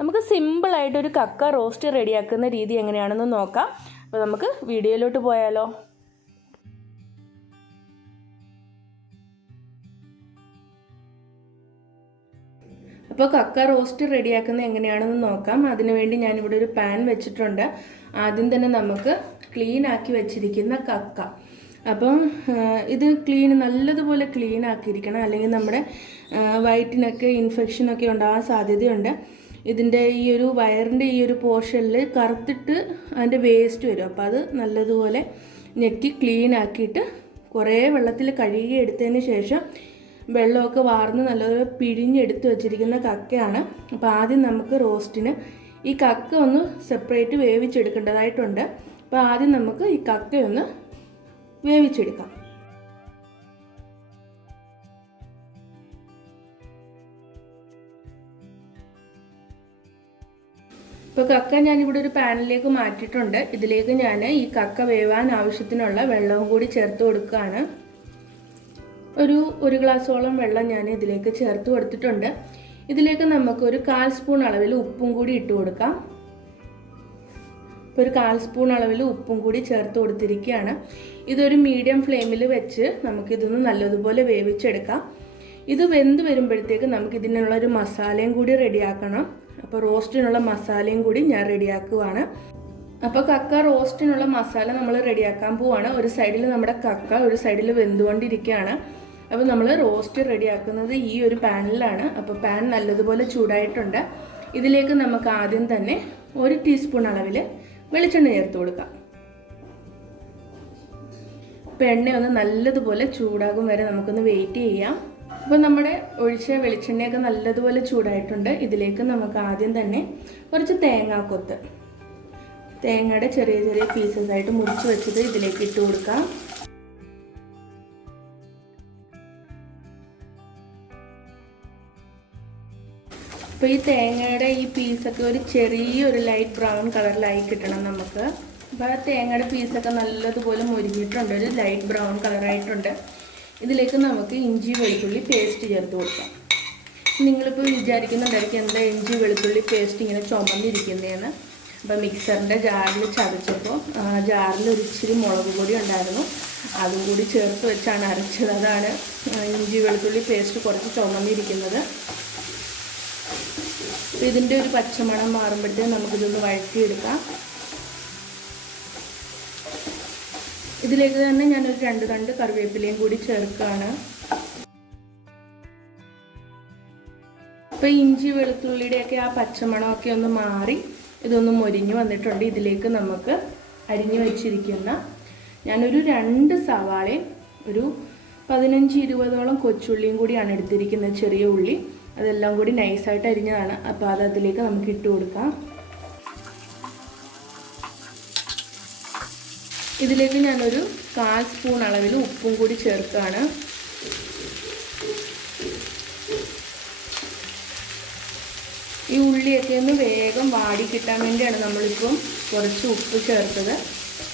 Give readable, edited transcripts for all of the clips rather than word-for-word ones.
നമുക്ക് സിമ്പിളായിട്ടൊരു കക്ക റോസ്റ്റ് റെഡിയാക്കുന്ന രീതി എങ്ങനെയാണെന്ന് നോക്കാം. അപ്പോൾ നമുക്ക് വീഡിയോയിലോട്ട് പോയാലോ. അപ്പോൾ കക്ക റോസ്റ്റ് റെഡിയാക്കുന്നത് എങ്ങനെയാണെന്ന് നോക്കാം. അതിനുവേണ്ടി ഞാനിവിടെ ഒരു പാൻ വെച്ചിട്ടുണ്ട്. ആദ്യം തന്നെ നമുക്ക് ക്ലീൻ ആക്കി വെച്ചിരിക്കുന്ന കക്ക, അപ്പം ഇത് നല്ലതുപോലെ ക്ലീൻ ആക്കിയിരിക്കണം, അല്ലെങ്കിൽ നമ്മുടെ വയറ്റിനൊക്കെ ഇൻഫെക്ഷനൊക്കെ ഉണ്ടാകാൻ സാധ്യതയുണ്ട്. ഇതിൻ്റെ ഈ ഒരു വയറിൻ്റെ ഈ ഒരു പോർഷനിൽ കറുത്തിട്ട് അതിൻ്റെ വേസ്റ്റ് വരും. അപ്പോൾ അത് നല്ലതുപോലെ ഞെക്കി ക്ലീൻ ആക്കിയിട്ട് കുറേ വെള്ളത്തിൽ കഴുകി എടുത്തതിന് ശേഷം വെള്ളമൊക്കെ വാർന്ന് നല്ലതുപോലെ പിഴിഞ്ഞെടുത്ത് വെച്ചിരിക്കുന്ന കക്കയാണ്. അപ്പോൾ ആദ്യം നമുക്ക് റോസ്റ്റിന് ഈ കക്ക ഒന്ന് സെപ്പറേറ്റ് വേവിച്ചെടുക്കേണ്ടതായിട്ടുണ്ട്. അപ്പോൾ ആദ്യം നമുക്ക് ഈ കക്കയൊന്ന് വേവിച്ചെടുക്കാം. ഇപ്പോൾ കക്ക ഞാനിവിടെ ഒരു പാനിലേക്ക് മാറ്റിയിട്ടുണ്ട്. ഇതിലേക്ക് ഞാൻ ഈ കക്ക വേവാൻ ആവശ്യത്തിനുള്ള വെള്ളവും കൂടി ചേർത്ത് കൊടുക്കുകയാണ്. ഒരു ഗ്ലാസോളം വെള്ളം ഞാൻ ഇതിലേക്ക് ചേർത്ത് കൊടുത്തിട്ടുണ്ട്. ഇതിലേക്ക് നമുക്ക് ഒരു 1/4 സ്പൂൺ അളവിൽ ഉപ്പും കൂടി ഇട്ട് കൊടുക്കാം. ഇപ്പോൾ ഒരു 1/4 സ്പൂൺ അളവിൽ ഉപ്പും കൂടി ചേർത്ത് കൊടുത്തിരിക്കുകയാണ്. ഇതൊരു മീഡിയം ഫ്ലെയിമിൽ വെച്ച് നമുക്കിതൊന്ന് നല്ലതുപോലെ വേവിച്ചെടുക്കാം. ഇത് വെന്ത് വരുമ്പോഴത്തേക്ക് നമുക്ക് ഇതിനുള്ളൊരു മസാലയും കൂടി റെഡിയാക്കണം. അപ്പോൾ റോസ്റ്റിനുള്ള മസാലയും കൂടി ഞാൻ റെഡിയാക്കുവാണ്. അപ്പോൾ കക്ക റോസ്റ്റിനുള്ള മസാല നമ്മൾ റെഡിയാക്കാൻ പോവാണ്. ഒരു സൈഡിൽ നമ്മുടെ കക്ക, ഒരു സൈഡിൽ വെന്തുകൊണ്ടിരിക്കുകയാണ്. അപ്പോൾ നമ്മൾ റോസ്റ്റ് റെഡിയാക്കുന്നത് ഈ ഒരു പാനിലാണ്. അപ്പോൾ പാൻ നല്ലതുപോലെ ചൂടായിട്ടുണ്ട്. ഇതിലേക്ക് നമുക്ക് ആദ്യം തന്നെ 1 ടീസ്പൂൺ അളവിൽ വെളിച്ചെണ്ണ ചേർത്ത് കൊടുക്കാം. അപ്പോൾ എണ്ണ ഒന്ന് നല്ലതുപോലെ ചൂടാകും വരെ നമുക്കൊന്ന് വെയിറ്റ് ചെയ്യാം. അപ്പോൾ നമ്മുടെ ഒഴിച്ച വെളിച്ചെണ്ണയൊക്കെ നല്ലതുപോലെ ചൂടായിട്ടുണ്ട്. ഇതിലേക്ക് നമുക്ക് ആദ്യം തന്നെ കുറച്ച് തേങ്ങാക്കൊത്ത്, തേങ്ങയുടെ ചെറിയ ചെറിയ പീസസ് ആയിട്ട് മുറിച്ച് വെച്ചത് ഇതിലേക്ക് ഇട്ട് കൊടുക്കാം. അപ്പോൾ ഈ തേങ്ങയുടെ ഈ പീസൊക്കെ ഒരു ചെറിയൊരു ലൈറ്റ് ബ്രൗൺ കളറിലായി കിട്ടണം നമുക്ക്. അപ്പോൾ ആ തേങ്ങയുടെ പീസൊക്കെ നല്ലതുപോലെ മുരിഞ്ഞിട്ടുണ്ട്, ഒരു ലൈറ്റ് ബ്രൗൺ കളറായിട്ടുണ്ട്. ഇതിലേക്ക് നമുക്ക് ഇഞ്ചി വെളുത്തുള്ളി പേസ്റ്റ് ചേർത്ത് കൊടുക്കാം. നിങ്ങളിപ്പോൾ വിചാരിക്കുന്നുണ്ടായിരിക്കും എന്താ ഇഞ്ചി വെളുത്തുള്ളി പേസ്റ്റ് ഇങ്ങനെ ചുമന്നിരിക്കുന്നതെന്ന്. അപ്പോൾ മിക്സറിൻ്റെ ജാറിൽ ചതച്ചപ്പോൾ ജാറിൽ ഒരു ഇച്ചിരി മുളക് പൊടി ഉണ്ടായിരുന്നു, അതും കൂടി ചേർത്ത് വെച്ചാണ് അരച്ചത്. അതാണ് ഇഞ്ചി വെളുത്തുള്ളി പേസ്റ്റ് കുറച്ച് ചുമന്നിരിക്കുന്നത്. ഇതിൻ്റെ ഒരു പച്ചമണം മാറുമ്പോഴത്തേക്കും നമുക്കിതൊന്ന് വഴറ്റിയെടുക്കാം. ഇതിലേക്ക് തന്നെ ഞാനൊരു 2 തണ്ട് കറിവേപ്പിലയും കൂടി ചേർക്കുകയാണ്. അപ്പോൾ ഇഞ്ചി വെളുത്തുള്ളിയുടെയൊക്കെ ആ പച്ചമണമൊക്കെ ഒന്ന് മാറി ഇതൊന്ന് മൊരിഞ്ഞ് വന്നിട്ടുണ്ട്. ഇതിലേക്ക് നമുക്ക് അരിഞ്ഞു വെച്ചിരിക്കുന്ന ഞാനൊരു 2 സവാളയും ഒരു 15-20ഓളം കൊച്ചുള്ളിയും കൂടിയാണ് എടുത്തിരിക്കുന്നത്, ചെറിയ ഉള്ളി. അതെല്ലാം കൂടി നൈസായിട്ട് അരിഞ്ഞതാണ്. അപ്പോൾ അതിലേക്ക് നമുക്ക് ഇട്ട് കൊടുക്കാം. ഇതിലേക്ക് ഞാനൊരു 1/4 സ്പൂൺ അളവിൽ ഉപ്പും കൂടി ചേർക്കുകയാണ്. ഈ ഉള്ളിയൊക്കെ ഒന്ന് വേഗം വാടി കിട്ടാൻ വേണ്ടിയാണ് നമ്മളിപ്പം കുറച്ച് ഉപ്പ് ചേർത്തത്.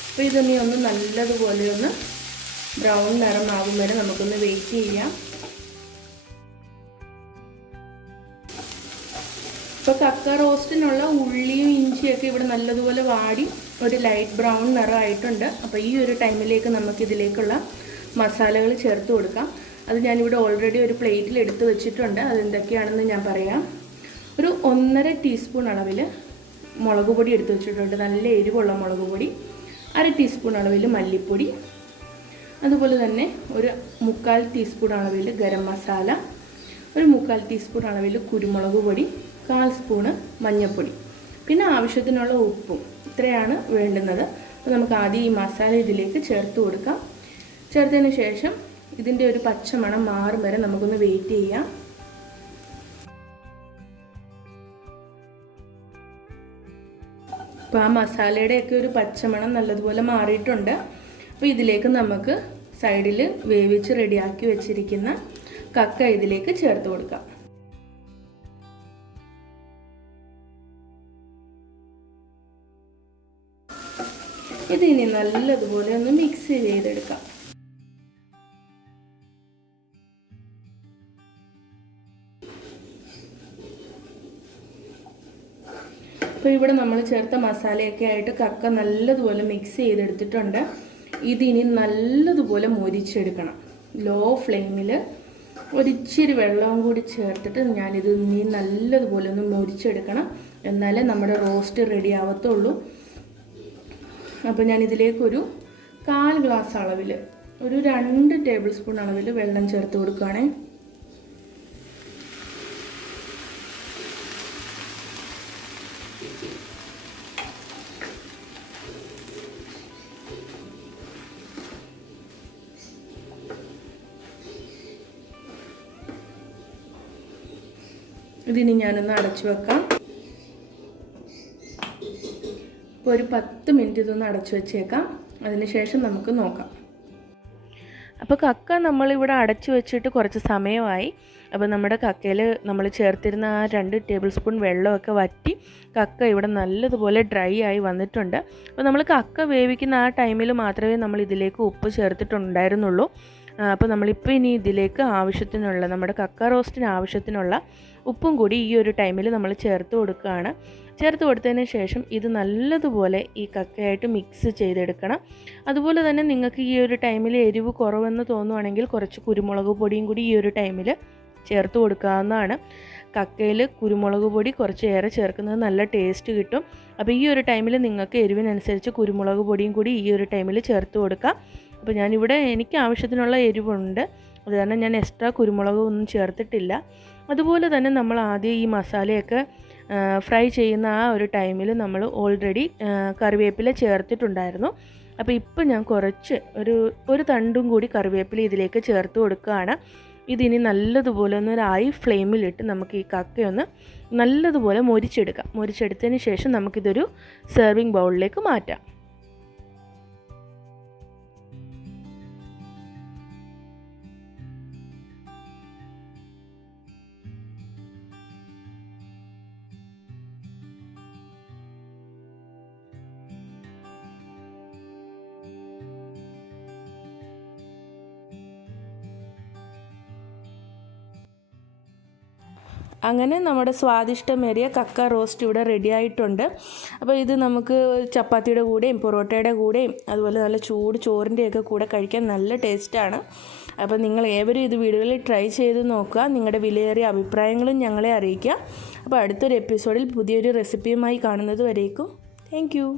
അപ്പോൾ ഇതൊന്ന് നല്ലതുപോലെ ഒന്ന് ബ്രൗൺ നിറമാകും വരെ നമുക്കൊന്ന് വെയിറ്റ് ചെയ്യാം. ഇപ്പോൾ കക്ക റോസ്റ്റിനുള്ള ഉള്ളിയും ഇഞ്ചിയൊക്കെ ഇവിടെ നല്ലതുപോലെ വാടി ഒരു ലൈറ്റ് ബ്രൗൺ നിറമായിട്ടുണ്ട്. അപ്പോൾ ഈ ഒരു ടൈമിലേക്ക് നമുക്കിതിലേക്കുള്ള മസാലകൾ ചേർത്ത് കൊടുക്കാം. അത് ഞാനിവിടെ ഓൾറെഡി ഒരു പ്ലേറ്റിൽ എടുത്ത് വെച്ചിട്ടുണ്ട്. അതെന്തൊക്കെയാണെന്ന് ഞാൻ പറയാം. ഒരു 1.5 ടീസ്പൂൺ അളവിൽ മുളക് പൊടി എടുത്ത് വെച്ചിട്ടുണ്ട്, നല്ല എരിവുള്ള മുളക് പൊടി. 1/2 ടീസ്പൂൺ അളവിൽ മല്ലിപ്പൊടി, അതുപോലെ തന്നെ ഒരു 3/4 ടീസ്പൂൺ അളവിൽ ഗരം മസാല, ഒരു 3/4 ടീസ്പൂൺ അളവിൽ കുരുമുളക് പൊടി, 1/4 സ്പൂണ് മഞ്ഞൾപ്പൊടി, പിന്നെ ആവശ്യത്തിനുള്ള ഉപ്പും. ഇത്രയാണ് വേണ്ടുന്നത്. അപ്പോൾ നമുക്ക് ആദ്യം ഈ മസാല ഇതിലേക്ക് ചേർത്ത് കൊടുക്കാം. ചേർത്തതിന് ശേഷം ഇതിൻ്റെ ഒരു പച്ചമണം മാറും വരെ നമുക്കൊന്ന് വെയിറ്റ് ചെയ്യാം. അപ്പോൾ ആ മസാലയുടെയൊക്കെ ഒരു പച്ചമണം നല്ലതുപോലെ മാറിയിട്ടുണ്ട്. അപ്പോൾ ഇതിലേക്ക് നമുക്ക് സൈഡിൽ വേവിച്ച് റെഡിയാക്കി വെച്ചിരിക്കുന്ന കക്ക ഇതിലേക്ക് ചേർത്ത് കൊടുക്കാം. ഇതിനി നല്ലതുപോലെ ഒന്ന് മിക്സ് ചെയ്തെടുക്കാം. അപ്പോൾ ഇവിടെ നമ്മൾ ചേർത്ത മസാലയൊക്കെ ആയിട്ട് കക്ക നല്ലതുപോലെ മിക്സ് ചെയ്തെടുത്തിട്ടുണ്ട്. ഇതിനി നല്ലതുപോലെ മൊരിച്ചെടുക്കണം. ലോ ഫ്ലെയിമിൽ ഒരിച്ചിരി വെള്ളവും കൂടി ചേർത്തിട്ട് ഞാനിത് ഇനി നല്ലതുപോലെ ഒന്ന് മൊരിച്ചെടുക്കണം. എന്നാലേ നമ്മുടെ റോസ്റ്റ് റെഡി ആവത്തുള്ളൂ. അപ്പോൾ ഞാനിതിലേക്കൊരു 1/4 ഗ്ലാസ് അളവിൽ ഒരു 2 ടേബിൾ സ്പൂൺ അളവിൽ വെള്ളം ചേർത്ത് കൊടുക്കുകയാണേ. ഇതിനി ഞാനൊന്ന് അടച്ചു വെക്കാം. ഇപ്പോൾ ഒരു 10 മിനിറ്റ് ഇതൊന്ന് അടച്ചു വെച്ചേക്കാം. അതിനുശേഷം നമുക്ക് നോക്കാം. അപ്പോൾ കക്ക നമ്മളിവിടെ അടച്ചു വെച്ചിട്ട് കുറച്ച് സമയമായി. അപ്പോൾ നമ്മുടെ കക്കയിൽ നമ്മൾ ചേർത്തിരുന്ന ആ 2 ടേബിൾ സ്പൂൺ വെള്ളമൊക്കെ വറ്റി കക്ക ഇവിടെ നല്ലതുപോലെ ഡ്രൈ ആയി വന്നിട്ടുണ്ട്. അപ്പോൾ നമ്മൾ കക്ക വേവിക്കുന്ന ആ ടൈമിൽ മാത്രമേ നമ്മൾ ഇതിലേക്ക് ഉപ്പ് ചേർത്തിട്ടുണ്ടായിരുന്നുള്ളൂ. അപ്പോൾ നമ്മളിപ്പോൾ ഇനി ഇതിലേക്ക് ആവശ്യത്തിനുള്ള നമ്മുടെ കക്ക റോസ്റ്റിന് ആവശ്യത്തിനുള്ള ഉപ്പും കൂടി ഈ ഒരു ടൈമിൽ നമ്മൾ ചേർത്ത് കൊടുക്കുകയാണ്. ചേർത്ത് കൊടുത്തതിന് ശേഷം ഇത് നല്ലതുപോലെ ഈ കക്കയായിട്ട് മിക്സ് ചെയ്തെടുക്കണം. അതുപോലെ തന്നെ നിങ്ങൾക്ക് ഈ ഒരു ടൈമിൽ എരിവ് കുറവെന്ന് തോന്നുവാണെങ്കിൽ കുറച്ച് കുരുമുളക് പൊടിയും കൂടി ഈ ഒരു ടൈമിൽ ചേർത്ത് കൊടുക്കാവുന്നതാണ്. കക്കയിൽ കുരുമുളക് പൊടി കുറച്ച് ഏറെ ചേർക്കുന്നത് നല്ല ടേസ്റ്റ് കിട്ടും. അപ്പോൾ ഈ ഒരു ടൈമിൽ നിങ്ങൾക്ക് എരിവിനനുസരിച്ച് കുരുമുളക് പൊടിയും കൂടി ഈ ഒരു ടൈമിൽ ചേർത്ത് കൊടുക്കാം. അപ്പോൾ ഞാനിവിടെ എനിക്ക് ആവശ്യത്തിനുള്ള എരിവുണ്ട്, അത് കാരണം ഞാൻ എക്സ്ട്രാ കുരുമുളക് ഒന്നും ചേർത്തിട്ടില്ല. അതുപോലെ തന്നെ നമ്മൾ ആദ്യം ഈ മസാലയൊക്കെ ഫ്രൈ ചെയ്യുന്ന ആ ഒരു ടൈമിൽ നമ്മൾ ഓൾറെഡി കറിവേപ്പില ചേർത്തിട്ടുണ്ടായിരുന്നു. അപ്പോൾ ഇപ്പോൾ ഞാൻ കുറച്ച് ഒരു തണ്ടും കൂടി കറിവേപ്പില ഇതിലേക്ക് ചേർത്ത് കൊടുക്കുകയാണ്. ഇതിനി നല്ലതുപോലെ ഒന്ന് ഒരു ഹൈ ഫ്ലെയിമിലിട്ട് നമുക്ക് ഈ കക്കയൊന്ന് നല്ലതുപോലെ മൊരിച്ചെടുക്കാം. മൊരിച്ചെടുത്തതിന് ശേഷം നമുക്കിതൊരു സെർവിങ് ബൗളിലേക്ക് മാറ്റാം. അങ്ങനെ നമ്മുടെ സ്വാദിഷ്ടമേറിയ കക്ക റോസ്റ്റ് ഇവിടെ റെഡി ആയിട്ടുണ്ട്. അപ്പോൾ ഇത് നമുക്ക് ചപ്പാത്തിയുടെ കൂടെയും പൊറോട്ടയുടെ കൂടെയും അതുപോലെ നല്ല ചൂട് ചോറിൻ്റെയൊക്കെ കൂടെ കഴിക്കാൻ നല്ല ടേസ്റ്റാണ്. അപ്പോൾ നിങ്ങൾ ഏവരും ഇത് വീടുകളിൽ ട്രൈ ചെയ്ത് നോക്കുക. നിങ്ങളുടെ വിലയേറിയ അഭിപ്രായങ്ങളും ഞങ്ങളെ അറിയിക്കുക. അപ്പോൾ അടുത്തൊരു എപ്പിസോഡിൽ പുതിയൊരു റെസിപ്പിയുമായി കാണുന്നത് വരേക്കും താങ്ക് യു.